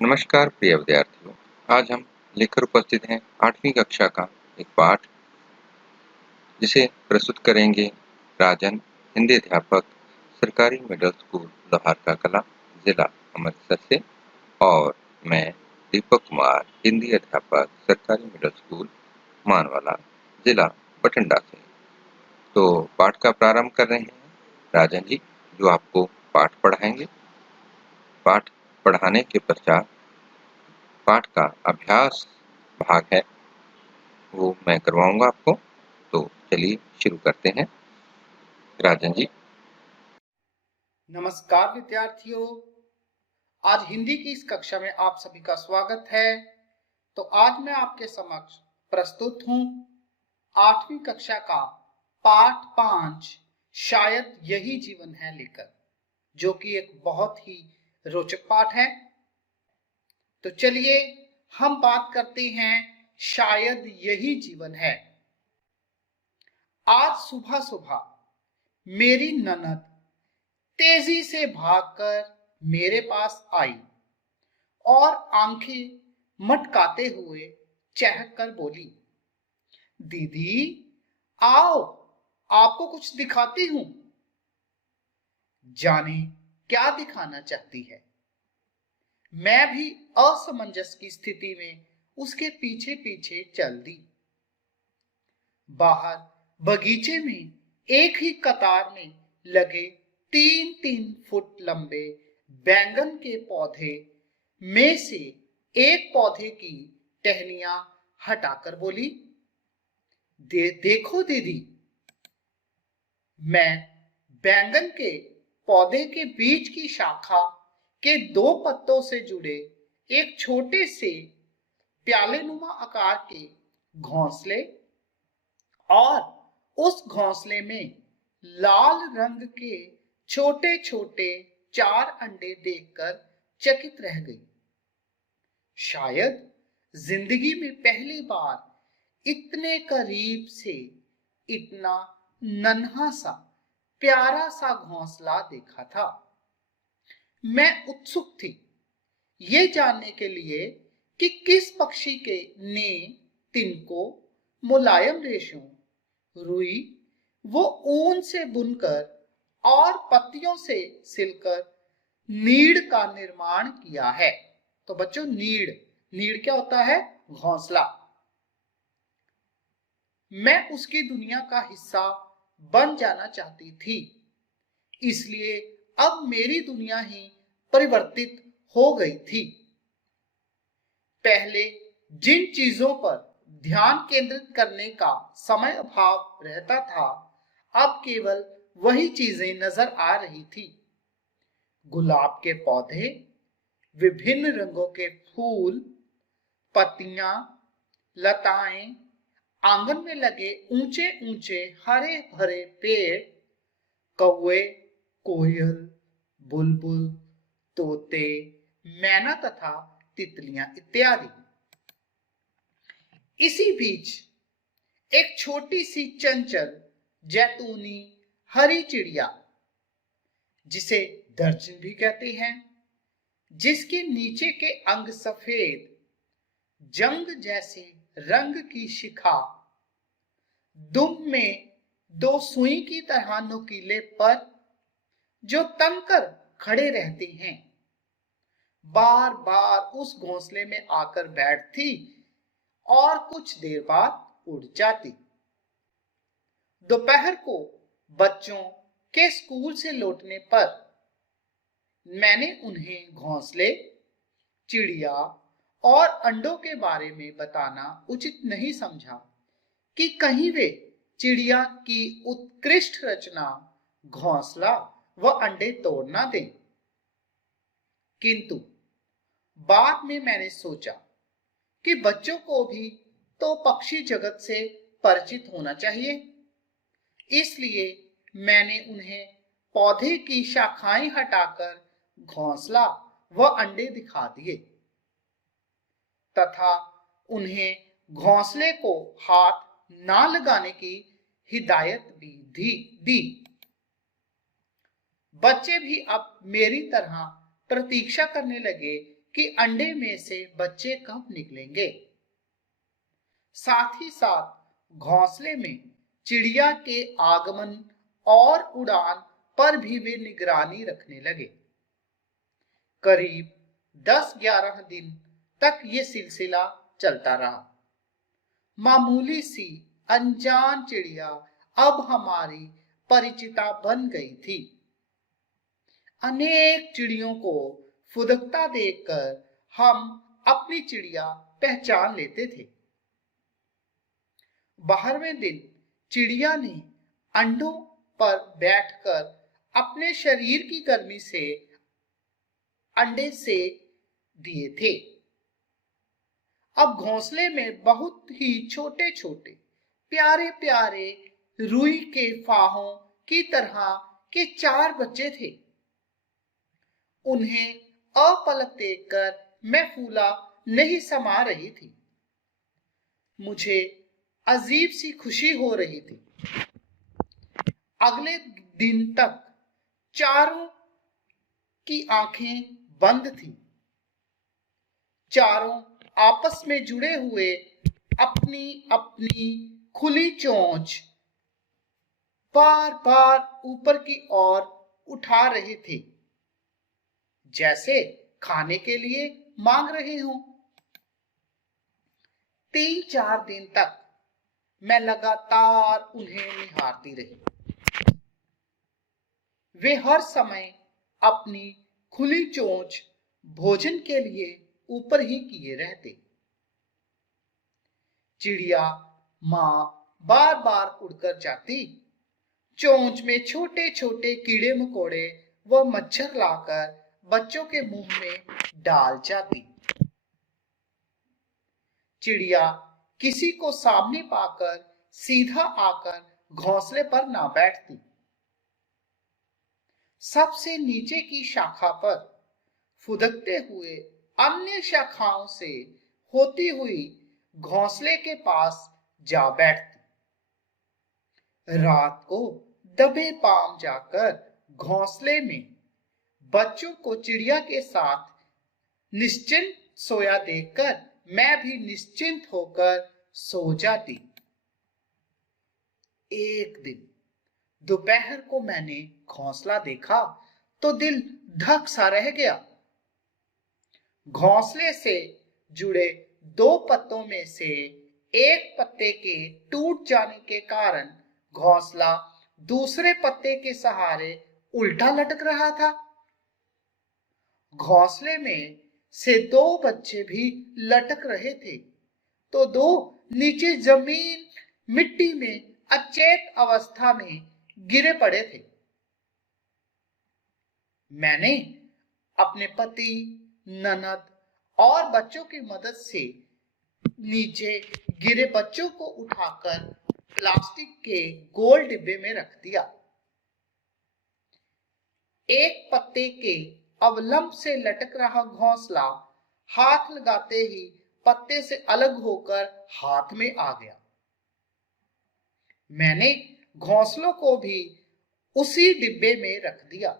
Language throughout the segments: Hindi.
नमस्कार प्रिय विद्यार्थियों। आज हम लेकर उपस्थित हैं 8वीं कक्षा का एक पाठ, जिसे प्रस्तुत करेंगे राजन, हिंदी अध्यापक, सरकारी मिडिल स्कूल लोहारका कला, जिला अमृतसर से, और मैं दीपक कुमार, हिंदी अध्यापक, सरकारी मिडिल स्कूल मानवाला, जिला बठिंडा से। तो पाठ का प्रारंभ कर रहे हैं राजन जी, जो आपको पाठ पढ़ाएंगे। पाठ पढ़ाने के पश्चात पाठ का अभ्यास भाग है, वो मैं करवाऊंगा आपको। तो चलिए शुरू करते हैं। राजन जी। नमस्कार विद्यार्थियों, आज हिंदी की इस कक्षा में आप सभी का स्वागत है। तो आज मैं आपके समक्ष प्रस्तुत हूँ 8वीं कक्षा का पाठ 5 शायद यही जीवन है लेकर, जो कि एक बहुत ही रोचक पाठ है। तो चलिए हम बात करते हैं शायद यही जीवन है। आज सुबह सुबह मेरी ननद तेजी से भागकर मेरे पास आई और आंखें मटकाते हुए चहक कर बोली, दीदी आओ, आपको कुछ दिखाती हूं। जाने क्या दिखाना चाहती है। मैं भी असमंजस की स्थिति में उसके पीछे पीछे चल दी। बाहर बगीचे में एक ही कतार में लगे 3-3 फुट लंबे बैंगन के पौधे में से एक पौधे की टहनियां हटाकर बोली, देखो दीदी। मैं बैंगन के पौधे के बीच की शाखा के 2 पत्तों से जुड़े एक छोटे से प्यालेनुमा आकार के घोंसले और उस घोंसले में लाल रंग के छोटे छोटे 4 अंडे देखकर चकित रह गई। शायद जिंदगी में पहली बार इतने करीब से इतना नन्हा सा प्यारा सा घोंसला देखा था। मैं उत्सुक थी ये जानने के लिए कि किस पक्षी के ने तिनको, मुलायम रेशों, रुई वो ऊन से बुनकर और पत्तियों से सिलकर नीड़ का निर्माण किया है। तो बच्चों, नीड़ नीड़ क्या होता है? घोंसला। मैं उसकी दुनिया का हिस्सा बन जाना चाहती थी, इसलिए अब मेरी दुनिया ही परिवर्तित हो गई थी। पहले जिन चीजों पर ध्यान केंद्रित करने का समय अभाव रहता था, अब केवल वही चीजें नजर आ रही थी। गुलाब के पौधे, विभिन्न रंगों के फूल, पत्तियां, लताएं, आंगन में लगे ऊंचे ऊंचे हरे भरे पेड़, कौवे, कोयल, बुलबुल, तोते, मैना तथा तितलियां इत्यादि। इसी बीच एक छोटी सी चंचल जैतूनी हरी चिड़िया, जिसे दर्जन भी कहते हैं, जिसके नीचे के अंग सफेद जंग जैसे रंग की शिखा, दुम में 2 सुई की तरह नुकीले पर जो तनकर खड़े रहते हैं, बार बार उस घोंसले में आकर बैठती और कुछ देर बाद उड़ जाती। दोपहर को बच्चों के स्कूल से लौटने पर मैंने उन्हें घोंसले, चिड़िया और अंडों के बारे में बताना उचित नहीं समझा कि कहीं वे चिड़िया की उत्कृष्ट रचना घोंसला व अंडे तोड़ ना दें। किंतु बाद में मैंने सोचा कि बच्चों को भी तो पक्षी जगत से परिचित होना चाहिए, इसलिए मैंने उन्हें पौधे की शाखाएं हटाकर घोंसला व अंडे दिखा दिए तथा उन्हें घोंसले को हाथ ना लगाने की हिदायत भी दी। बच्चे भी अब मेरी तरह प्रतीक्षा करने लगे कि अंडे में से बच्चे कब निकलेंगे। साथ ही साथ घोंसले में चिड़िया के आगमन और उड़ान पर भी वे निगरानी रखने लगे। करीब 10-11 दिन तक ये सिलसिला चलता रहा। मामूली सी अनजान चिड़िया अब हमारी परिचिता बन गई थी। अनेक चिड़ियों को फुदकता देखकर हम अपनी चिड़िया पहचान लेते थे। 12वें दिन चिड़िया ने अंडों पर बैठकर अपने शरीर की गर्मी से अंडे सेक दिए थे। अब घोंसले में बहुत ही छोटे छोटे प्यारे प्यारे रुई के फाहों की तरह के 4 बच्चे थे। उन्हें अपलक देखकर मैं फूला नहीं समा रही थी। मुझे अजीब सी खुशी हो रही थी। अगले दिन तक चारों की आंखें बंद थी। चारों आपस में जुड़े हुए अपनी अपनी खुली चोंच बार बार ऊपर की ओर उठा रहे थे, जैसे खाने के लिए मांग रहे हों। 3-4 दिन तक मैं लगातार उन्हें निहारती रही। वे हर समय अपनी खुली चोंच भोजन के लिए ऊपर ही किए रहते। चिड़िया मां बार बार उड़कर जाती, चोंच में छोटे छोटे कीड़े मकोड़े व मच्छर लाकर बच्चों के मुंह में डाल जाती। चिड़िया किसी को सामने पाकर सीधा आकर घोंसले पर ना बैठती। सबसे नीचे की शाखा पर फुदकते हुए अन्य शाखाओं से होती हुई घोंसले के पास जा बैठती। रात को दबे पांव जाकर घोंसले में बच्चों को चिड़िया के साथ निश्चिंत सोया देखकर मैं भी निश्चिंत होकर सो जाती। एक दिन दोपहर को मैंने घोंसला देखा तो दिल धक सा रह गया। घोंसले से जुड़े 2 पत्तों में से एक पत्ते के टूट जाने के कारण घोंसला दूसरे पत्ते के सहारे उल्टा लटक रहा था। घोंसले में से 2 बच्चे भी लटक रहे थे तो 2 नीचे जमीन मिट्टी में अचेत अवस्था में गिरे पड़े थे। मैंने अपने पति, ननद और बच्चों की मदद से नीचे गिरे बच्चों को उठाकर प्लास्टिक के गोल डिब्बे में रख दिया। एक पत्ते के अवलंब से लटक रहा घोंसला हाथ लगाते ही पत्ते से अलग होकर हाथ में आ गया। मैंने घोंसलों को भी उसी डिब्बे में रख दिया।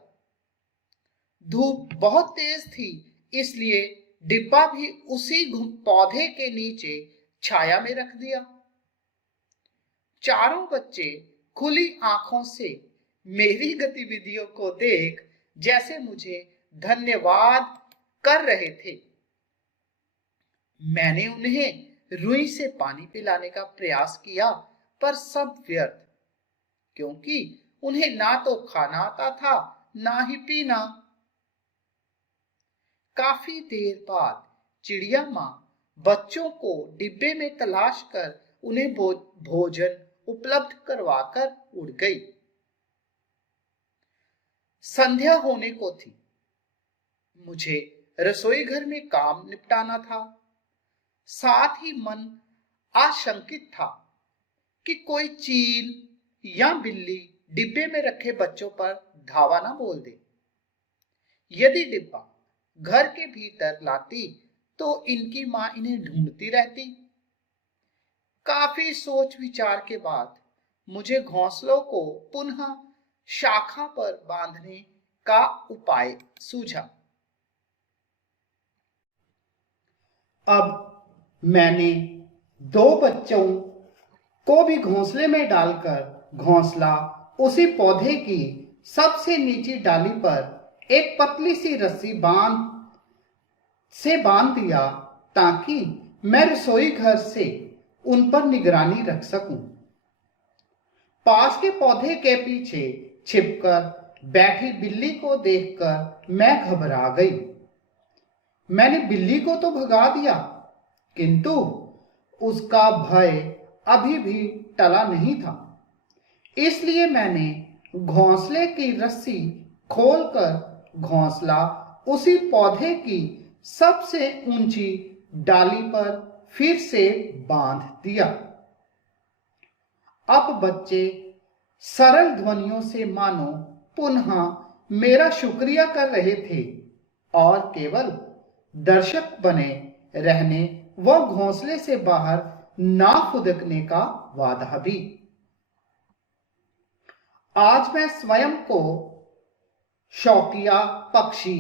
धूप बहुत तेज थी, इसलिए डिब्बा भी उसी पौधे के नीचे छाया में रख दिया। चारों बच्चे खुली आंखों से मेरी गतिविधियों को देख जैसे मुझे धन्यवाद कर रहे थे। मैंने उन्हें रुई से पानी पिलाने का प्रयास किया, पर सब व्यर्थ, क्योंकि उन्हें ना तो खाना आता था ना ही पीना। काफी देर बाद चिड़िया मां बच्चों को डिब्बे में तलाश कर उन्हें भोजन उपलब्ध करवाकर उड़ गई। संध्या होने को थी। मुझे रसोई घर में काम निपटाना था। साथ ही मन आशंकित था कि कोई चील या बिल्ली डिब्बे में रखे बच्चों पर धावा ना बोल दे। यदि डिब्बा घर के भीतर लाती तो इनकी मां इन्हें ढूंढती रहती। काफी सोच विचार के बाद मुझे घोंसलों को पुनः शाखा पर बांधने का उपाय सूझा। अब मैंने दो बच्चों को भी घोंसले में डालकर घोंसला उसी पौधे की सबसे नीची डाली पर एक पतली सी रस्सी बांध दिया, ताकि मैं रसोई घर से उन पर निगरानी रख सकूं। पास के पौधे के पीछे छिपकर बैठी बिल्ली को देखकर मैं घबरा गई। मैंने बिल्ली को तो भगा दिया, किंतु उसका भय अभी भी टला नहीं था। इसलिए मैंने घोंसले की रस्सी खोलकर घोंसला उसी पौधे की सबसे ऊंची डाली पर फिर से बांध दिया। अब बच्चे सरल ध्वनियों से मानो पुनः मेरा शुक्रिया कर रहे थे और केवल दर्शक बने रहने व घोंसले से बाहर ना फुदकने का वादा भी। आज मैं स्वयं को शौकिया पक्षी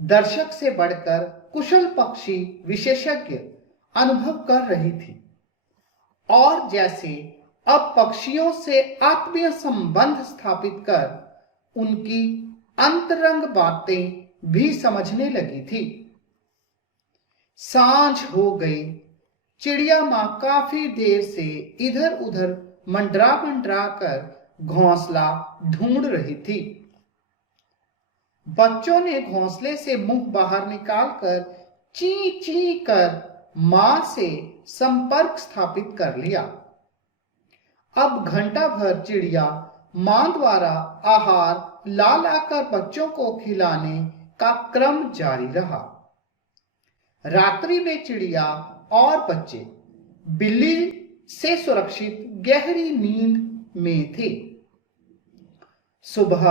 दर्शक से बढ़कर कुशल पक्षी विशेषज्ञ अनुभव कर रही थी, और जैसे अब पक्षियों से आत्मीय संबंध स्थापित कर उनकी अंतरंग बातें भी समझने लगी थी। सांझ हो गई। चिड़िया मां काफी देर से इधर उधर मंडरा मंडरा कर घोंसला ढूंढ रही थी। बच्चों ने घोंसले से मुंह बाहर निकालकर ची ची कर मां से संपर्क स्थापित कर लिया। अब घंटा भर चिड़िया मां द्वारा आहार ला लाकर बच्चों को खिलाने का क्रम जारी रहा। रात्रि में चिड़िया और बच्चे बिल्ली से सुरक्षित गहरी नींद में थे। सुबह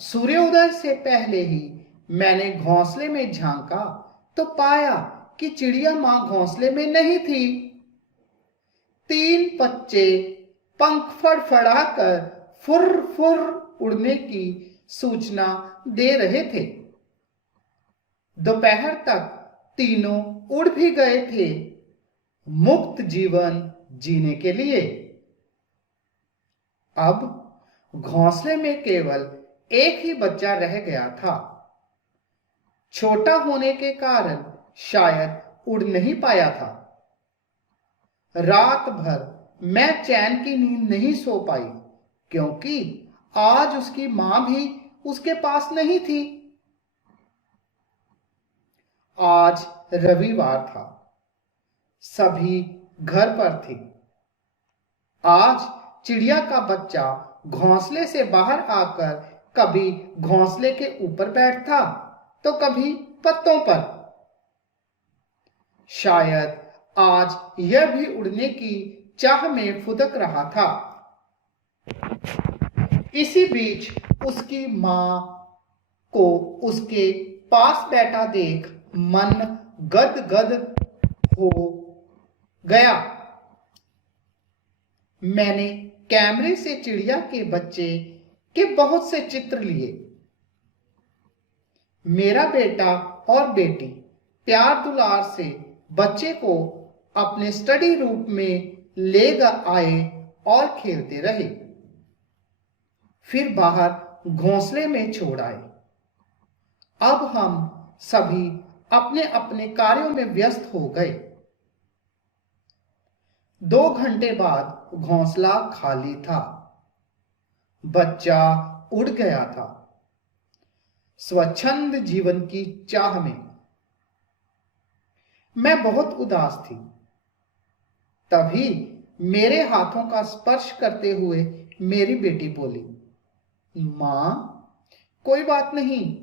सूर्योदय से पहले ही मैंने घोंसले में झांका तो पाया कि चिड़िया मां घोंसले में नहीं थी। 3 बच्चे पंख फड़फड़ाकर फुर फुर उड़ने की सूचना दे रहे थे। दोपहर तक तीनों उड़ भी गए थे, मुक्त जीवन जीने के लिए। अब घोंसले में केवल एक ही बच्चा रह गया था। छोटा होने के कारण शायद उड़ नहीं पाया था। रात भर मैं चैन की नींद नहीं सो पाई, क्योंकि आज उसकी मां भी उसके पास नहीं थी। आज रविवार था, सभी घर पर थे। आज चिड़िया का बच्चा घोंसले से बाहर आकर कभी घोंसले के ऊपर बैठता तो कभी पत्तों पर। शायद आज यह भी उड़ने की चाह में फुदक रहा था। इसी बीच उसकी मां को उसके पास बैठा देख मन गदगद हो गया। मैंने कैमरे से चिड़िया के बच्चे के बहुत से चित्र लिए। मेरा बेटा और बेटी प्यार दुलार से बच्चे को अपने स्टडी रूम में ले आए और खेलते रहे, फिर बाहर घोंसले में छोड़ आए। अब हम सभी अपने अपने कार्यों में व्यस्त हो गए। 2 घंटे बाद घोंसला खाली था। बच्चा उड़ गया था, स्वच्छंद जीवन की चाह में। मैं बहुत उदास थी। तभी मेरे हाथों का स्पर्श करते हुए मेरी बेटी बोली, मां, कोई बात नहीं,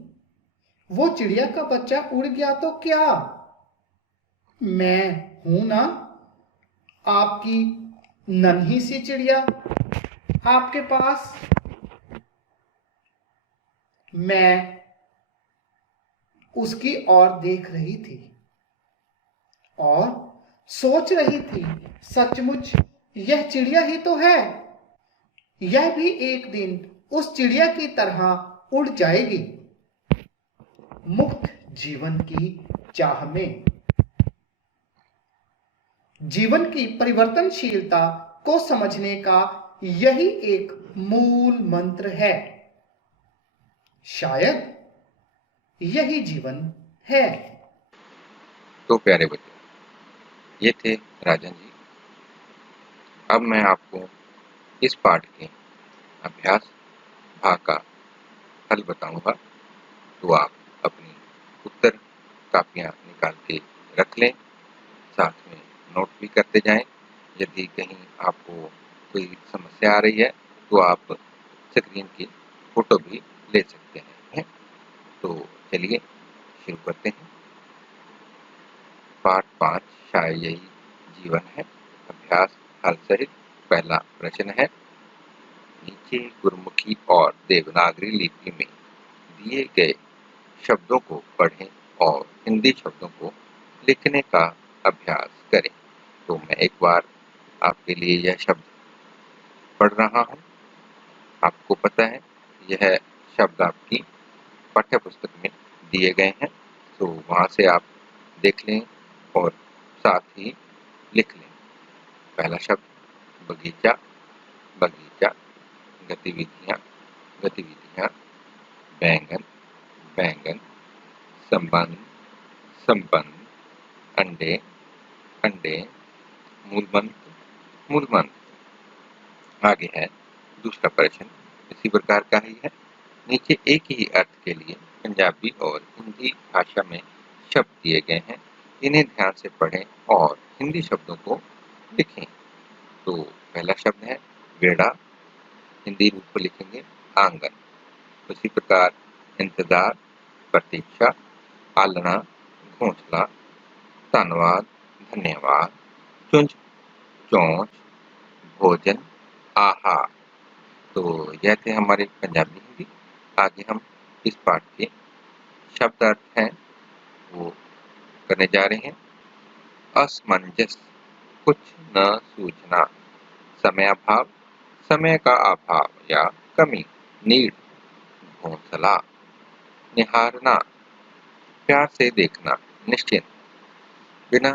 वो चिड़िया का बच्चा उड़ गया तो क्या, मैं हूं ना, आपकी नन्ही सी चिड़िया आपके पास। मैं उसकी ओर देख रही थी और सोच रही थी, सचमुच यह चिड़िया ही तो है। यह भी एक दिन उस चिड़िया की तरह उड़ जाएगी, मुक्त जीवन की चाह में। जीवन की परिवर्तनशीलता को समझने का यही एक मूल मंत्र है। शायद यही जीवन है। तो प्यारे बच्चों, ये थे राजन जी। अब मैं आपको इस पाठ के अभ्यास भाग का हल बताऊंगा, तो आप अपनी उत्तर कापियां निकाल के रख लें, साथ में नोट भी करते जाएं। यदि कहीं आपको कोई समस्या आ रही है तो आप स्क्रीन की फोटो भी ले सकते हैं। तो चलिए शुरू करते हैं। पाठ 5, शायद यही जीवन है। अभ्यास हल सहित पहला प्रश्न है, नीचे गुरमुखी और देवनागरी लिपि में दिए गए शब्दों को पढ़ें और हिंदी शब्दों को लिखने का अभ्यास करें। तो मैं एक बार आपके लिए यह शब्द पढ़ रहा हूँ। आपको पता है यह शब्द आपकी पाठ्य पुस्तक में दिए गए हैं, तो वहाँ से आप देख लें और साथ ही लिख लें। पहला शब्द बगीचा, बगीचा। गतिविधियाँ, गतिविधियाँ। बैंगन, बैंगन। संबंध, संबंध। अंडे, अंडे। मूलमंत्र, मूलमंत्र। आगे है दूसरा प्रश्न, इसी प्रकार का ही है। नीचे एक ही अर्थ के लिए पंजाबी और हिंदी भाषा में शब्द दिए गए हैं, इन्हें ध्यान से पढ़ें और हिंदी शब्दों को लिखें। तो पहला शब्द है बेड़ा, हिंदी रूप को लिखेंगे आंगन। उसी प्रकार इंतजार, प्रतीक्षा। आलना, घोंसला। धन्यवाद, धन्यवाद। चुंझ, चोंच। भोजन, आहार। तो यह थे हमारे पंजाबी हिंदी। आगे हम इस पाठ के शब्द अर्थ हैं वो करने जा रहे हैं। असमंजस, कुछ न सूझना। समय अभाव, समय का अभाव या कमी। नीड, घोंसला। निहारना, प्यार से देखना, निश्चिंत। बिना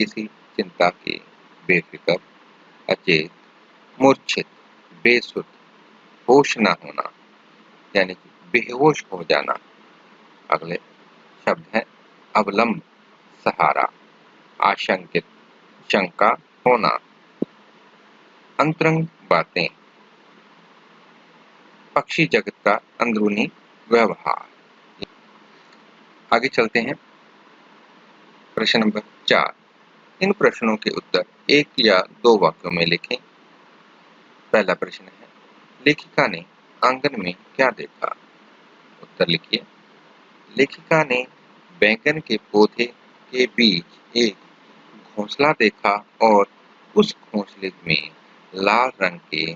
किसी चिंता के, बेफिक्र। अचेत, मूर्छित, बेसुध। होश न होना, यानी कि बेहोश हो जाना। अगले शब्द है अवलंब, सहारा। आशंकित, शंका होना। अंतरंग बातें, पक्षी जगत का अंदरूनी व्यवहार। आगे चलते हैं। प्रश्न नंबर 4, इन प्रश्नों के उत्तर एक या दो वाक्यों में लिखें। पहला प्रश्न है, लेखिका ने आंगन में क्या देखा? उत्तर लिखिए। लेखिका ने बैंगन के पौधे के बीच एक घोंसला देखा और उस घोंसले में लाल रंग के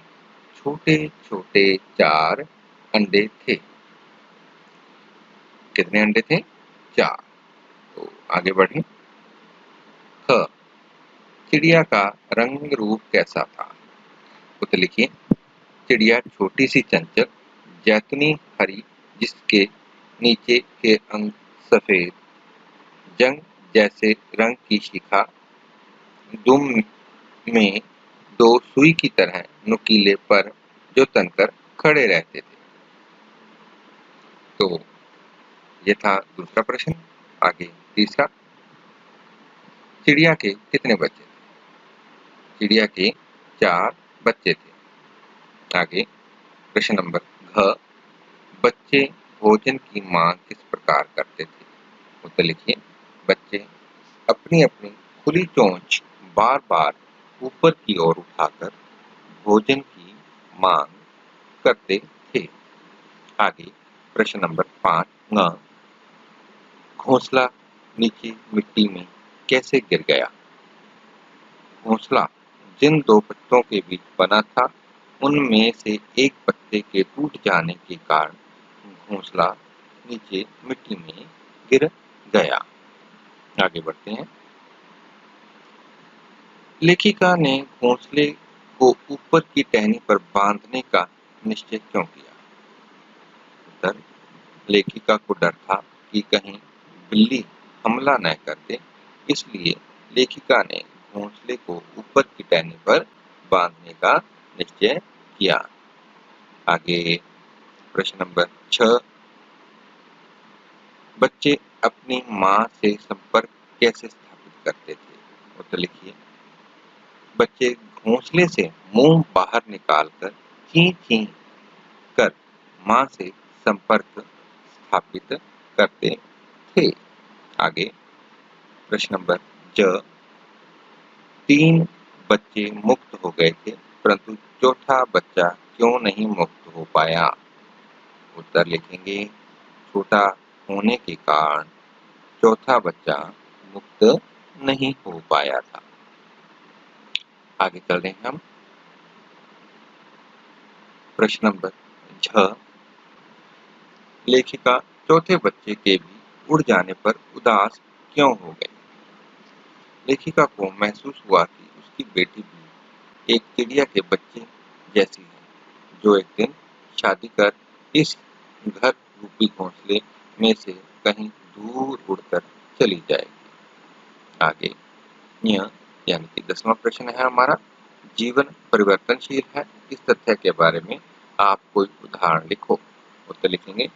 छोटे छोटे 4 अंडे थे। कितने अंडे थे? 4। तो आगे बढ़ें। ख, चिड़िया का रंग रूप कैसा था? उत्तर लिखिए। चिड़िया छोटी सी चंचल, जैतूनी हरी, जिसके नीचे के अंग सफेद, जंग जैसे रंग की शिखा, दुम में 2 सुई की तरह नुकीले पर जो तनकर खड़े रहते थे। तो ये था दूसरा प्रश्न। आगे तीसरा, चिड़िया के कितने बच्चे थे? चिड़िया के 4 बच्चे थे। आगे प्रश्न नंबर घ, बच्चे भोजन की मांग किस प्रकार करते थे? उत्तर लिखिए। बच्चे अपनी अपनी खुली चोंच बार बार ऊपर की ओर उठाकर भोजन की मांग करते थे। आगे प्रश्न नंबर 5 ङ, घोंसला नीचे मिट्टी में कैसे गिर गया? घोंसला जिन 2 पत्तों के बीच बना था, उनमें से एक पत्ते के टूट जाने के कारण घोंसला नीचे मिट्टी में गिर गया। आगे बढ़ते हैं। लेखिका ने घोंसले को ऊपर की टहनी पर बांधने का निश्चय क्यों किया? उत्तर, लेखिका को डर था कि कहीं बिल्ली हमला न कर दे, इसलिए लेखिका ने घोंसले को ऊपर की टहनी पर बांधने का निश्चय किया। आगे प्रश्न नंबर 6, बच्चे अपनी माँ से संपर्क कैसे स्थापित करते थे? उत्तर लिखिए। बच्चे घोंसले से मुंह बाहर निकालकर ची ची कर माँ से संपर्क स्थापित करते थे। आगे प्रश्न नंबर 3 बच्चे मुक्त हो गए थे, परंतु चौथा बच्चा क्यों नहीं मुक्त हो पाया? उत्तर लिखेंगे। छोटा होने के कारण चौथा बच्चा मुक्त नहीं हो पाया था। आगे चल रहे हैं हम। प्रश्न नंबर 6, लेखिका चौथे बच्चे के भी उड़ जाने पर उदास क्यों हो गई? लेखिका को महसूस हुआ कि उसकी बेटी भी एक चिड़िया के बच्चे जैसी है, जो एक दिन शादी कर इस घर रूपी घोंसले में से कहीं दूर उड़कर चली जाएगी। आगे यानी कि 10वां प्रश्न है हमारा, जीवन परिवर्तनशील है, इस तथ्य के बारे में आप कोई उदाहरण लिखो। उत्तर लिखेंगे।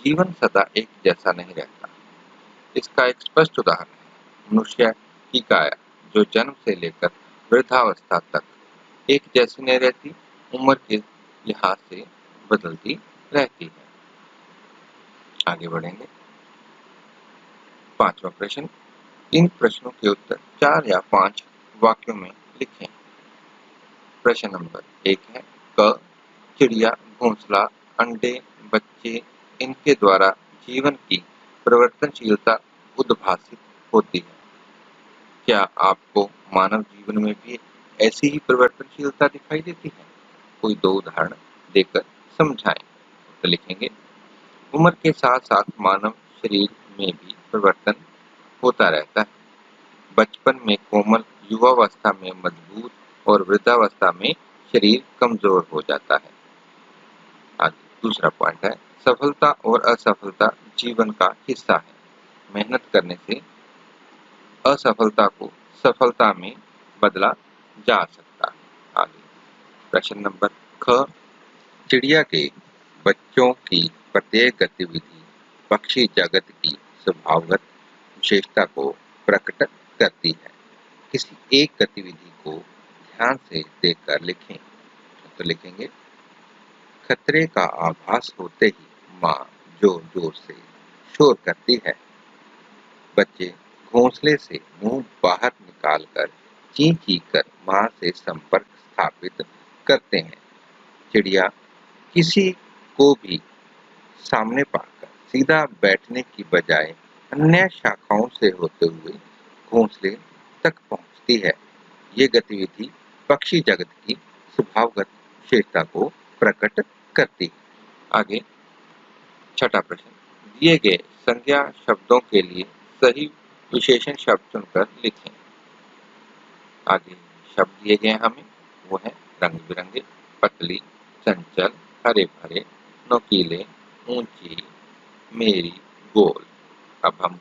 जीवन सदा एक जैसा नहीं रहता। इसका एक स्पष्ट उदाहरण है मनुष्य की काया, जो जन्म से लेकर वृद्धावस्था तक एक जैसी नहीं रहती, उम्र के लिहाज से बदलती रहती है। आगे बढ़ेंगे। 5वां प्रश्न, इन प्रश्नों के उत्तर 4 या 5 वाक्यों में लिखें। प्रश्न नंबर 1 है, क चिड़िया, घोंसला, अंडे, बच्चे, इनके द्वारा जीवन की परिवर्तनशीलता उद्भासित होती है। क्या आपको मानव जीवन में भी ऐसी ही परिवर्तनशीलता दिखाई देती है? कोई 2 उदाहरण देकर समझाएं। तो लिखेंगे। उम्र के साथ साथ मानव शरीर में भी परिवर्तन होता रहता है। बचपन में कोमल, युवावस्था में मजबूत और वृद्धावस्था में शरीर कमजोर हो जाता है। आगे दूसरा पॉइंट है, सफलता और असफलता जीवन का हिस्सा है। मेहनत करने से असफलता को सफलता में बदला जा सकता है। आगे प्रश्न नंबर ख, चिड़िया के बच्चों की प्रत्येक गतिविधि पक्षी जगत की स्वभावगत विशेषता को प्रकट करती है। किसी एक गतिविधि को ध्यान से देखकर लिखें। तो लिखेंगे। खतरे का आभास होते ही माँ जोर जोर से शोर करती है। बच्चे घोंसले से मुंह बाहर निकालकर ची ची कर माँ से संपर्क स्थापित करते हैं। चिड़िया किसी को भी सामने पाकर सीधा बैठने की बजाय अन्य शाखाओं से होते हुए घोंसले तक पहुंचती है। ये गतिविधि पक्षी जगत की स्वभावगत विशेषता को प्रकट करती है। आगे छठा प्रश्न, दिए गए संज्ञा शब्दों के लिए सही विशेषण शब्द चुनकर लिखें। आगे शब्द दिए गए हमें, वो है रंग बिरंगे, पतली, चंचल, हरे भरे, नोकीले, ऊंची, मेरी, गोल। अब हम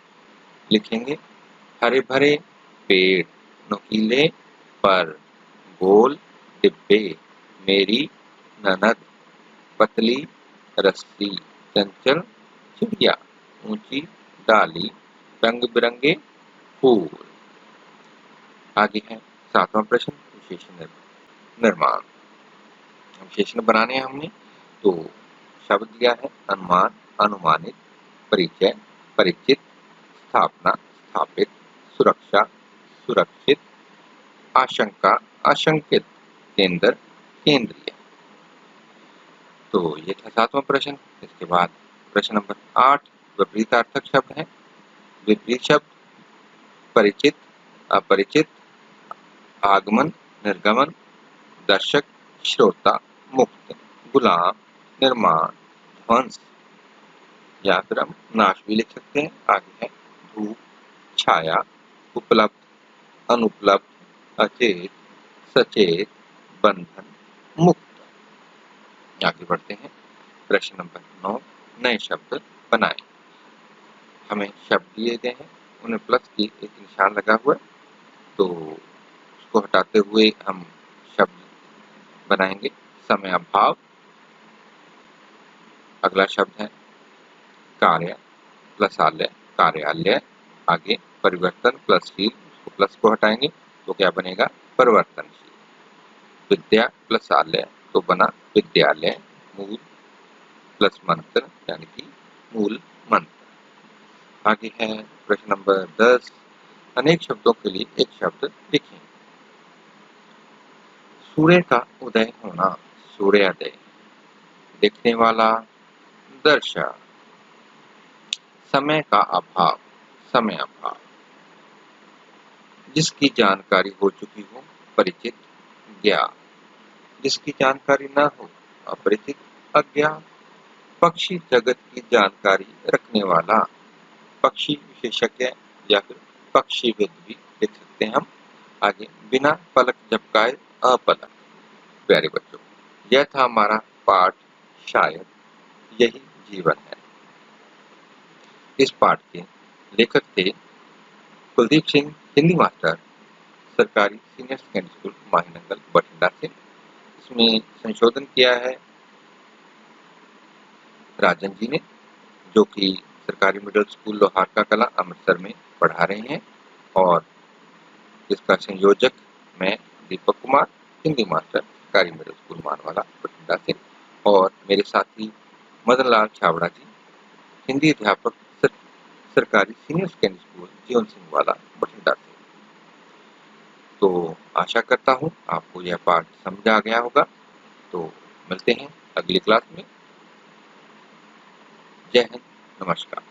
लिखेंगे। हरे भरे पेड़, नोकीले पर, गोल डिब्बे, मेरी ननद, पतली रस्सी, चंचल चिड़िया, ऊंची डाली, रंग बिरंगे फूल। आगे है 7वां प्रश्न, विशेषण निर्माण। विशेषण बनाने हैं हमने, तो शब्द दिया है अनुमान, अनुमानित, परिचय, परिचित, स्थापना, स्थापित, सुरक्षा, सुरक्षित, आशंका, आशंकित, केंद्र, केंद्रीय। तो ये था 7वां प्रश्न। इसके बाद प्रश्न नंबर 8, विपरीतार्थक शब्द है। विपरीत शब्द परिचित, अपरिचित, आगमन, निर्गमन, दर्शक, श्रोता, मुक्त, गुलाम, निर्माण, ध्वंस, या फिर हम नाश भी लिख सकते हैं। आगे है धूप, छाया, उपलब्ध, अनुपलब्ध, अचेत, सचेत, बंधन, मुक्त। आगे बढ़ते हैं। प्रश्न नंबर 9, नए शब्द बनाएं। हमें शब्द दिए गए हैं, उन्हें प्लस की एक निशान लगा हुआ है, तो उसको हटाते हुए हम शब्द बनाएंगे समय अभाव। अगला शब्द है कार्य प्लस आलय, कार्यालय। आगे परिवर्तन प्लस शील, उसको प्लस को हटाएंगे तो क्या बनेगा परिवर्तनशील। विद्या प्लस आलय तो बना विद्यालय। मूल प्लस मंत्र यानी कि मूल मंत्र। आगे है प्रश्न नंबर 10, अनेक शब्दों के लिए एक शब्द लिखें। सूर्य का उदय होना सूर्योदय, देखने वाला दर्शा, समय का अभाव समय अभाव, जिसकी जानकारी हो चुकी हो परिचित ज्ञात, जिसकी जानकारी न हो अपरिचित अज्ञात। पक्षी जगत की जानकारी रखने वाला, पक्षी विशेषज्ञ या फिर पक्षीविद भी लिख सकते हैं हम। आगे बिना पलक झपकाए अपलक। प्यारे बच्चों, यह था हमारा पाठ शायद यही जीवन है। इस पाठ के लेखक थे कुलदीप सिंह, हिंदी मास्टर, सरकारी सीनियर सेकेंडरी स्कूल माहीनंगल बठिंडा से। इसमें संशोधन किया है राजन जी ने, जो कि सरकारी मिडिल स्कूल लोहारका कला अमृतसर में पढ़ा रहे हैं। और इसका संयोजक मैं दीपक कुमार, हिंदी मास्टर, सरकारी मिडिल स्कूल मानवाला बठिंडा से। और मेरे साथी मदन लाल छाबड़ा जी, हिंदी अध्यापक, सरकारी senior secondary school Jeevan Singh वाला बठिंडा से। तो आशा करता हूँ आपको यह पाठ समझ आ गया होगा। तो मिलते हैं अगली क्लास में। जय हिंद, नमस्कार।